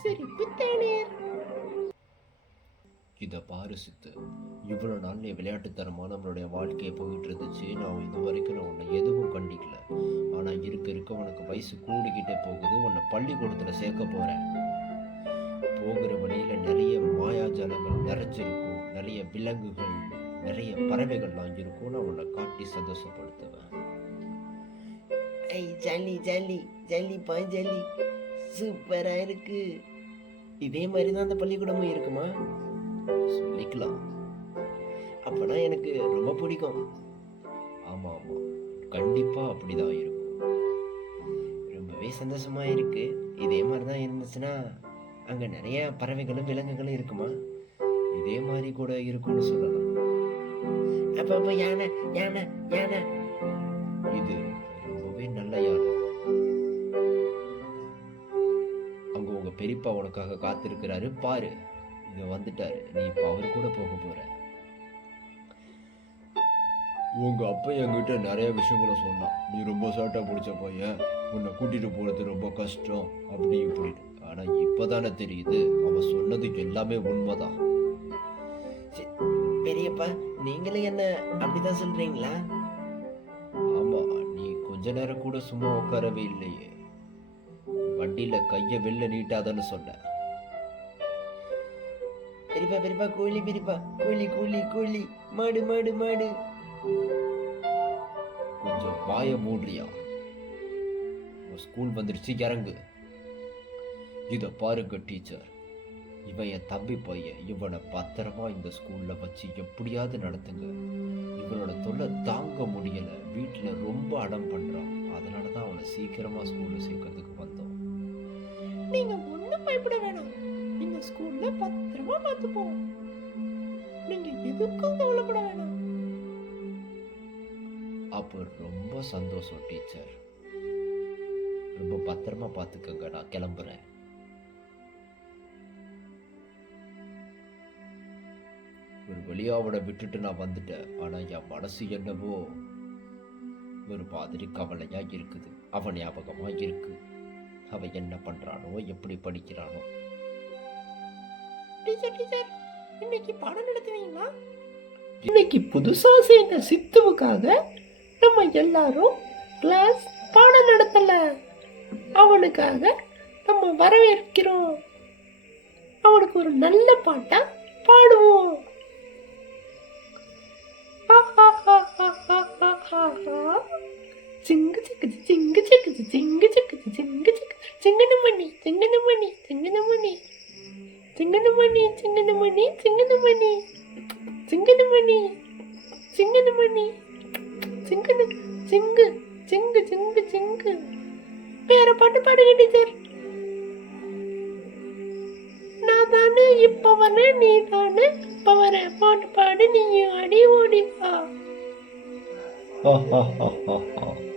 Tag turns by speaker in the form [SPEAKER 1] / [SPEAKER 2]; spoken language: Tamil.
[SPEAKER 1] சிரிப்பு தேநீர்
[SPEAKER 2] இதை பாரு சித்து. இவ்வளோ நாள் நீ விளையாட்டுத்தனமாக நம்மளுடைய வாழ்க்கையை போயிட்டு இருந்துச்சு நான் இது வரைக்கும் நான் உன்னை எதுவும் கண்டிக்கல. ஆனால் இருக்க இருக்க உனக்கு வயசு கூடிக்கிட்டே போகுது. உன்னை பள்ளிக்கூடத்தில் சேர்க்க போகிறேன் போகிற வழியில் நிறைய மாயாஜாலங்கள் நிறைஞ்சிருக்கும். நிறைய விலங்குகள் நிறைய பறவைகள்லாம் இருக்கும் நான் உன்னை காட்டி சந்தோஷப்படுத்துவேன்.
[SPEAKER 1] ஐ ஜல்லி ஜல்லி ஜல்லிப்பா ஜல்லி. சூப்பராக இருக்கு. இதே மாதிரி தான் அந்த பள்ளிக்கூடமும் இருக்குமா?
[SPEAKER 2] சொல்லிக்கலாம்.
[SPEAKER 1] அப்பனா எனக்கு ரொம்ப பிடிக்கும்.
[SPEAKER 2] ஆமாம் ஆமாம் கண்டிப்பாக அப்படிதான் இருக்கும்.
[SPEAKER 1] ரொம்பவே சந்தோஷமாக இருக்கு. இதே மாதிரி தான் இருந்துச்சுன்னா அங்கே நிறைய பறவைகளும் விலங்குகளும் இருக்குமா?
[SPEAKER 2] இதே மாதிரி கூட இருக்கும்னு சொல்லலாம்.
[SPEAKER 1] அப்ப அப்ப யானை யானை யானை.
[SPEAKER 2] இது ரொம்பவே நல்ல யானை. பெரியப்பா உனக்காக காத்திருக்கிறாரு பாரு. இங்க வந்துட்டாரு. நீ இப்ப அவர் கூட போக போற. உங்க அப்பா என்கிட்ட நிறைய விஷயங்களை சொன்னான். நீ ரொம்ப சேட்டா பிடிச்ச பையன். உன்னை கூட்டிட்டு போறது ரொம்ப கஷ்டம். அப்படி இப்படின்னு. ஆனா இப்பதானே தெரியுது அவன் சொன்னது எல்லாமே உண்மைதான்.
[SPEAKER 1] பெரியப்பா நீங்களும் என்ன அப்படிதான் சொல்றீங்களா?
[SPEAKER 2] ஆமா நீ கொஞ்ச நேரம் கூட சும்மா உட்காரவே இல்லையே. வண்டியில கையை வெளில நீட்டாதன்னு சொன்னேன்
[SPEAKER 1] பெரியப்பா பெரியப்பா கோழி பெரியப்பா கோழி கோழி கோழி மாடு மாடு மாடு.
[SPEAKER 2] கொஞ்சம் பாய மூடுறியா? ஸ்கூல் வந்துருச்சு இறங்கு இதை பாருங்க டீச்சர். இவன் என் தம்பி பையன் இவனை பத்திரமா இந்த ஸ்கூல்ல வச்சு எப்படியாவது நடத்துங்க. இவனோட தொல்லை தாங்க முடியலை. வீட்டில் ரொம்ப அடம் பண்ணுறான் அதனால தான் அவனை சீக்கிரமா ஸ்கூலில் சேர்க்கறதுக்கு வந்தோம்.
[SPEAKER 1] நீங்க ஒண்ணும் பயப்பட வேணாம். இந்த ஸ்கூல்ல பத்திரமா பார்த்துப்போம் நீங்க எதுக்கும் கவலைப்பட வேணாம்.
[SPEAKER 2] அப்போ ரொம்ப சந்தோஷம் டீச்சர் ரொம்ப பத்திரமா பார்த்துக்கங்க நான் கிளம்புறேன். ஒரு வழியாக அவனை விட்டுட்டு நான் வந்துட்டேன். ஆனால் என் மனசு என்னவோ ஒரு மாதிரி கவலையாக இருக்குது. அவன் ஞாபகமாக இருக்குது அவன் என்ன பண்றானோ எப்படி படிக்கிறானோ.
[SPEAKER 1] டீச்சர் டீச்சர் இன்னைக்கு பாடம் நடத்துவீங்களா? இன்னைக்கு புதுசா சேர்ந்த சித்துவுக்காக நம்ம எல்லாரும் கிளாஸ் பாடம் நடத்தல. அவனுக்காக நம்ம வரவேற்கிறோம். அவனுக்கு ஒரு நல்ல பாட்டா பாடுவோம். சிங்கு சிக்கு சிங்கனமணி சிங்கனமணி. சிங்கனமணி சிங்கனமணி சிங்கனமணி. சிங்கனமணி சிங்கனமணி. சிங்கன சிங்கு சிங்கு சிங்கு சிங்கு. பேர பாட்டு பாடுங்க டீச்சர் நான் தானே இப்ப வரேன் நீ தானே இப்ப வர. பாட்டு பாடு நீ அடி ஓடிப்பா